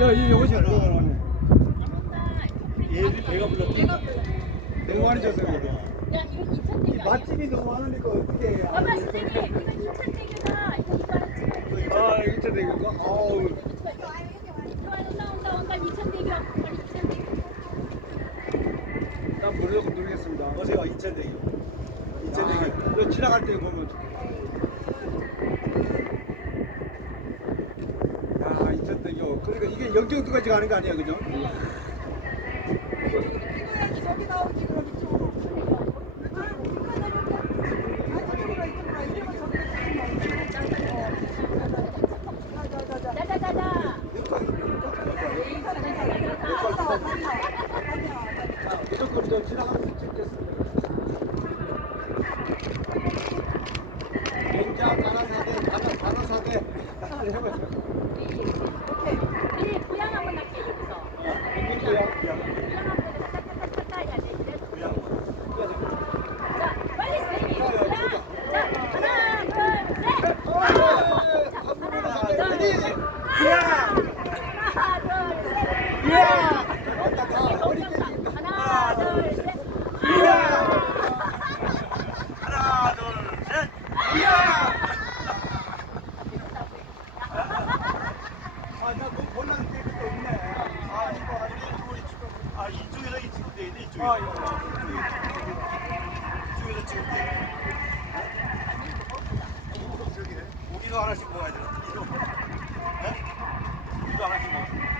야, 이 여기서 들어가라네. 얘를 내가 불렀지. 내가 많이 줬어요. 야 이거 이 대교 맛집이 너무 많으니까 어떻게. 아마 선생님 이거 이천 대교다 이거 이거 하나 아, 이차 되겠다. 아우. 대교 대교 난 무조건 누리겠습니다. 어제가 이천대교. 이천대교. 저 지나갈 때 보면. 야, 그러니까 이게 영경도까지 가는 거 아니야, 그죠? 지나가면서 찍겠습니다. 맹장 가나사대, 가나, 가나사대. 해봐요. 고기도 하나씩 먹어야 돼. 고기도 하나씩 먹어.